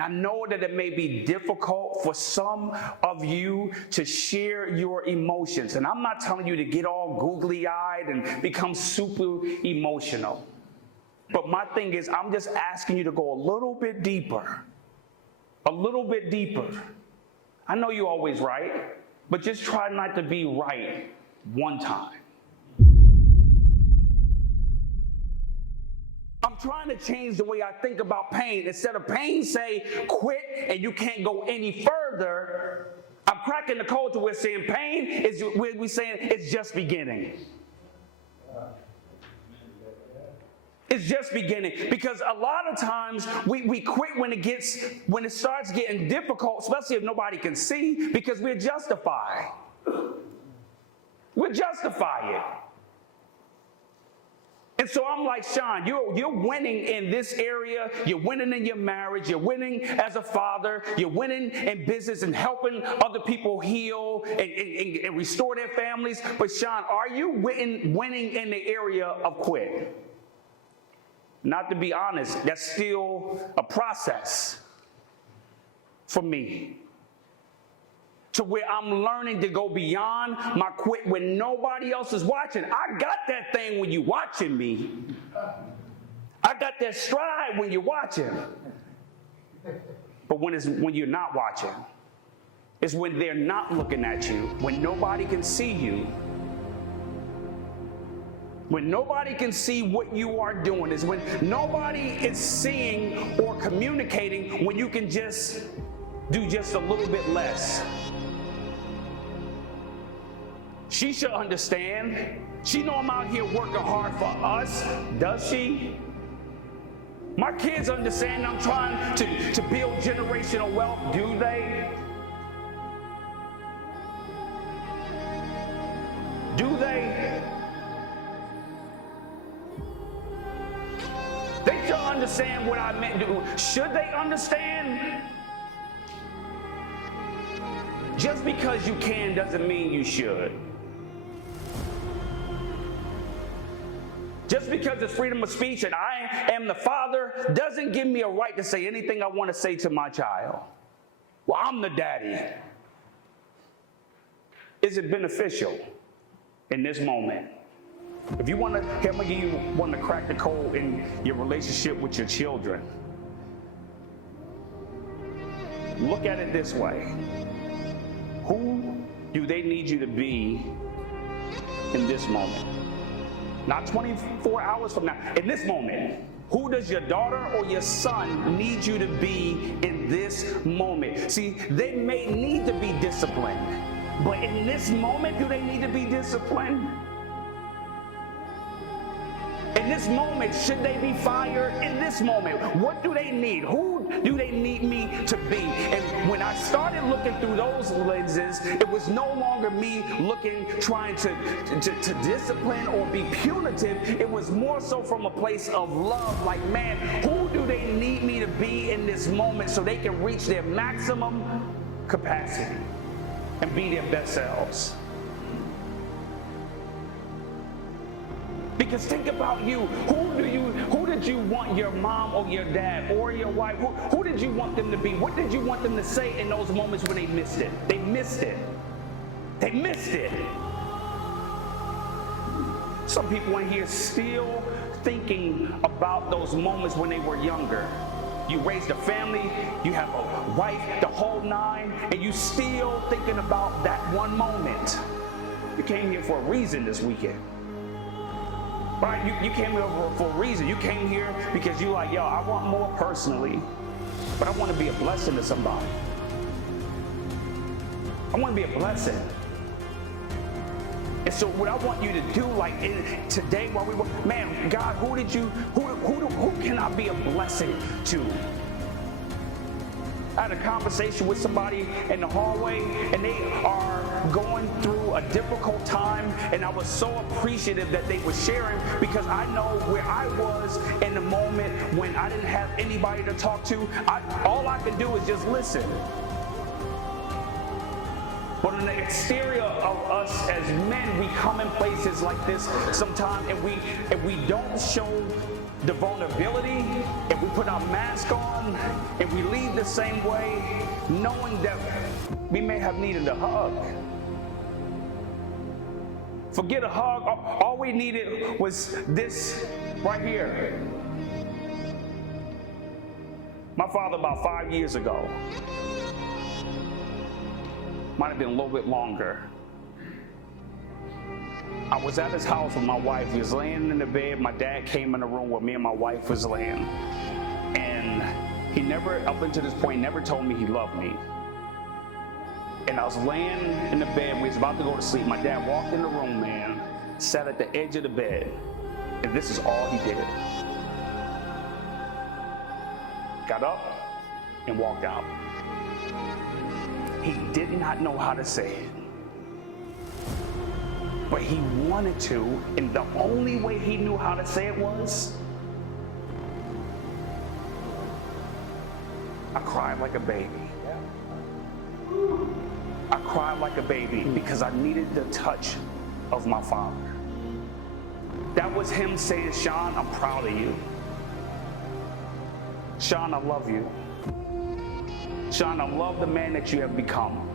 I know that it may be difficult for some of you to share your emotions. And I'm not telling you to get all googly-eyed and become super emotional. But my thing is, I'm just asking you to go a little bit deeper. A little bit deeper. I know you're always right, but just try not to be right one time. I'm trying to change the way I think about pain. Instead of pain say, quit and you can't go any further, I'm cracking the code to where saying pain is, we're saying it's just beginning. It's just beginning. Because a lot of times we quit when it starts getting difficult, especially if nobody can see, because we're justified. We're justified. And so I'm like, Shon, you're winning in this area. You're winning in your marriage. You're winning as a father. You're winning in business and helping other people heal and restore their families. But Shon, are you winning in the area of quit? Not to be honest, that's still a process for me. To where I'm learning to go beyond my quit when nobody else is watching. I got that thing when you're watching me. I got that stride when you're watching. But when you're not watching, it's when they're not looking at you, when nobody can see you. When nobody can see what you are doing, is when nobody is seeing or communicating, when you can just do just a little bit less. She should understand. She know I'm out here working hard for us. Does she? My kids understand I'm trying to build generational wealth. Do they? Do they? They should understand what I meant to do. Should they understand? Just because you can doesn't mean you should. Just because it's freedom of speech and I am the father doesn't give me a right to say anything I want to say to my child. Well, I'm the daddy. Is it beneficial in this moment? If you want to, I'm going to give you one to crack the code in your relationship with your children. Look at it this way. Who do they need you to be in this moment? Not 24 hours from now. In this moment, who does your daughter or your son need you to be in this moment? See, they may need to be disciplined, but in this moment, do they need to be disciplined? In this moment, should they be fired? In this moment, what do they need? Who do they need me to be? And when I started looking through those lenses, it was no longer me trying to discipline or be punitive. It was more so from a place of love, like, man, who do they need me to be in this moment so they can reach their maximum capacity and be their best selves? Because think about you. Who did you want your mom or your dad or your wife? Who did you want them to be? What did you want them to say in those moments when they missed it? They missed it. They missed it. Some people in here still thinking about those moments when they were younger. You raised a family, you have a wife, the whole nine, and you still thinking about that one moment. You came here for a reason this weekend. Right, you came here for a reason. You came here because you're like, yo, I want more personally, but I want to be a blessing to somebody. I want to be a blessing. And so what I want you to do, like today, while we were, man, God, who can I be a blessing to? I had a conversation with somebody in the hallway, and they are going through a difficult time, and I was so appreciative that they were sharing, because I know where I was in the moment when I didn't have anybody to talk to. All I could do is just listen. But on the exterior of us as men, we come in places like this sometimes, and we don't show the vulnerability, and we put our mask on, and we leave the same way, knowing that we may have needed a hug. Forget a hug. All we needed was this right here. My father, about 5 years ago, might have been a little bit longer. I was at his house with my wife. He was laying in the bed. My dad came in the room where me and my wife was laying. And he never, up until this point, never told me he loved me. And I was laying in the bed. We was about to go to sleep. My dad walked in the room, man, sat at the edge of the bed. And this is all he did. Got up and walked out. He did not know how to say it. But he wanted to, and the only way he knew how to say it was, I cried like a baby. I cried like a baby because I needed the touch of my father. That was him saying, Shon, I'm proud of you. Shon, I love you. Shon, I love the man that you have become.